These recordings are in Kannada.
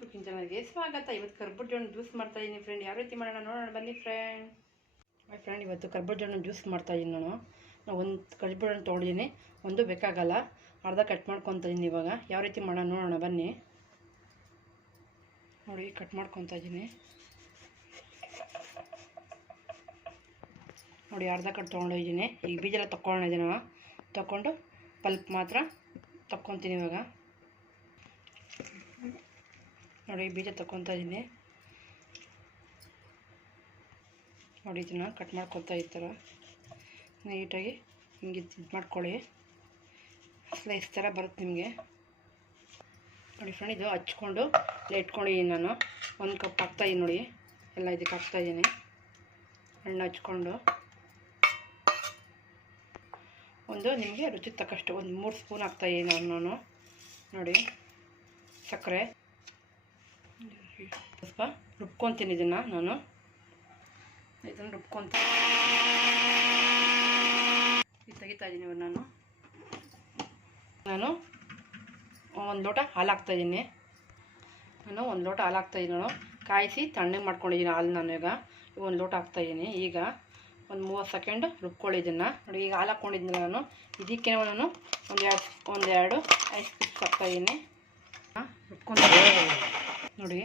ಕುಕಿಂಗ್ ಚಾನಲ್ಗೆ ಸ್ವಾಗತ. ಇವತ್ತು ಕರ್ಬೂಜ ಹಣ್ಣು ಜ್ಯೂಸ್ ಮಾಡ್ತಾ ಇದ್ದೀನಿ ಫ್ರೆಂಡ್. ಯಾವ ರೀತಿ ಮಾಡೋಣ ನೋಡೋಣ ಬನ್ನಿ ಫ್ರೆಂಡ್. ಫ್ರೆಂಡ್ ಇವತ್ತು ಕರ್ಬೂಜ ಹಣ್ಣು ಜ್ಯೂಸ್ ಮಾಡ್ತಾ ಇದ್ದೀನಿ. ನಾನು ಒಂದು ಕರ್ಬೂಜ ಹಣ್ಣು ತೊಗೊಂಡಿದ್ದೀನಿ, ಒಂದು ಬೇಕಾಗಲ್ಲ, ಅರ್ಧ ಕಟ್ ಮಾಡ್ಕೊತಾ ಇದ್ದೀನಿ. ಇವಾಗ ಯಾವ ರೀತಿ ಮಾಡೋಣ ನೋಡೋಣ ಬನ್ನಿ. ನೋಡಿ ಕಟ್ ಮಾಡ್ಕೊತಾ ಇದ್ದೀನಿ. ನೋಡಿ ಅರ್ಧ ಕಟ್ ತೊಗೊಂಡಿದ್ದೀನಿ. ಈಗ ಬೀಜ ಎಲ್ಲ ತೊಗೊಂಡಿದ್ದೀನಿ. ತೊಗೊಂಡು ಪಲ್ಪ್ ಮಾತ್ರ ತಕ್ಕೊತೀನಿ ಇವಾಗ. ನೋಡಿ ಬೀಜ ತಗೊತಾ ಇದ್ದೀನಿ. ನೋಡಿ ಇದನ್ನು ಕಟ್ ಮಾಡ್ಕೊತಾ ಈ ಥರ ನೀಟಾಗಿ ಹಿಂಗೆ ಇದು ಮಾಡ್ಕೊಳ್ಳಿ. ಸ್ಲೈಸ್ ಥರ ಬರುತ್ತೆ ನಿಮಗೆ. ನೋಡಿ ಫ್ರೆಂಡ್, ಇದು ಹಚ್ಕೊಂಡು ಇಟ್ಕೊಂಡಿದ್ದೀನಿ ನಾನು. ಒಂದು ಕಪ್ ಹಾಕ್ತಾಯಿದ್ದೀನಿ ನೋಡಿ, ಎಲ್ಲ ಇದಕ್ಕೆ ಹಾಕ್ತಾಯಿದ್ದೀನಿ. ಹಣ್ಣು ಹಚ್ಕೊಂಡು ಒಂದು ನಿಮಗೆ ರುಚಿಗೆ ತಕ್ಕಷ್ಟು ಒಂದು 3 ಸ್ಪೂನ್ ಹಾಕ್ತಾಯಿದ್ದೀನಿ ನಾನು. ನೋಡಿ ಸಕ್ಕರೆ ಸ್ವಲ್ಪ ರುಬ್ಕೊತೀನಿ ಇದನ್ನು. ನಾನು ಇದನ್ನು ರುಬ್ಕೊತ ತೆಗಿತಾ ಇದ್ದೀನಿ. ನಾನು ಒಂದು ಲೋಟ ಹಾಲು ಹಾಕ್ತಾಯಿದ್ದೀನಿ. ಒಂದು ಲೋಟ ಹಾಲು ಹಾಕ್ತಾಯಿದ್ದೀನಿ. ಕಾಯಿಸಿ ತಣ್ಣಗೆ ಮಾಡ್ಕೊಂಡಿದ್ದೀನಿ ಹಾಲು. ನಾನು ಈಗ 1 ಲೋಟ ಹಾಕ್ತಾಯಿದ್ದೀನಿ. ಈಗ ಒಂದು 30 ಸೆಕೆಂಡ್ ರುಬ್ಕೊಳ್ಳಿ ಇದನ್ನು. ನೋಡಿ ಈಗ ಹಾಲು ಹಾಕ್ಕೊಂಡಿದ್ದೀನಿ ನಾನು. ಇದಕ್ಕೆ ನಾನು ಒಂದೆರಡು ಐಸ್ ಕ್ಯೂಬ್ಸ್ ಹಾಕ್ತಾಯಿದ್ದೀನಿ. ರುಬ್ಕೊಂಡು ನೋಡಿ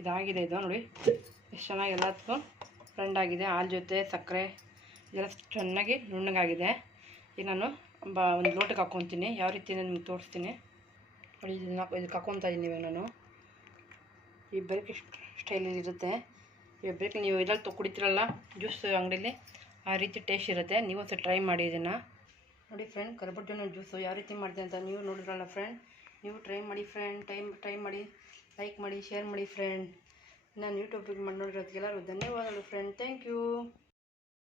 ಇದಾಗಿದೆ. ಇದು ನೋಡಿ ಎಷ್ಟು ಚೆನ್ನಾಗಿ ಎಲ್ಲದಕ್ಕೂ ಫ್ರೆಂಡ್ ಆಗಿದೆ. ಹಾಲು ಜೊತೆ ಸಕ್ಕರೆ ಇದೆಲ್ಲ ಚೆನ್ನಾಗಿ ನುಣ್ಣಗಾಗಿದೆ. ಈಗ ನಾನು ಒಂದು ಲೋಟಕ್ಕೆ ಹಾಕ್ಕೊತೀನಿ. ಯಾವ ರೀತಿ ನಿಮ್ಗೆ ತೋರಿಸ್ತೀನಿ ನೋಡಿ. ಇದಕ್ಕೆ ಹಾಕ್ಕೊತಾ ಇದ್ದೀನಿ ಇವಾಗ ನಾನು. ಈ ಬೇರೆ ಸ್ಟೈಲಲ್ಲಿ ಇರುತ್ತೆ. ಈ ಬೇರೆ ನೀವು ಇದರಲ್ಲಿ ಕುಡಿತೀರಲ್ಲ ಜ್ಯೂಸ್ ಅಂಗಡಿಲಿ, ಆ ರೀತಿ ಟೇಸ್ಟ್ ಇರುತ್ತೆ. ನೀವು ಸಹ ಟ್ರೈ ಮಾಡಿ ಇದನ್ನು. ನೋಡಿ ಫ್ರೆಂಡ್, ಕರ್ಬೂಜ ಹಣ್ಣು ಜ್ಯೂಸು ಯಾವ ರೀತಿ ಮಾಡಿದೆ ಅಂತ ನೀವು ನೋಡಿದ್ರಲ್ಲ ಫ್ರೆಂಡ್. ನೀವು ಟ್ರೈ ಮಾಡಿ ಫ್ರೆಂಡ್. ಟ್ರೈ ಮಾಡಿ, ಲೈಕ್ ಮಾಡಿ, ಶೇರ್ ಮಾಡಿ ಫ್ರೆಂಡ್. ನಾನು ಯೂಟ್ಯೂಬಿಗೆ ಮಾಡಿ ನೋಡಿರೋದಕ್ಕೆಲ್ಲರೂ ಧನ್ಯವಾದಗಳು ಫ್ರೆಂಡ್. Thank you.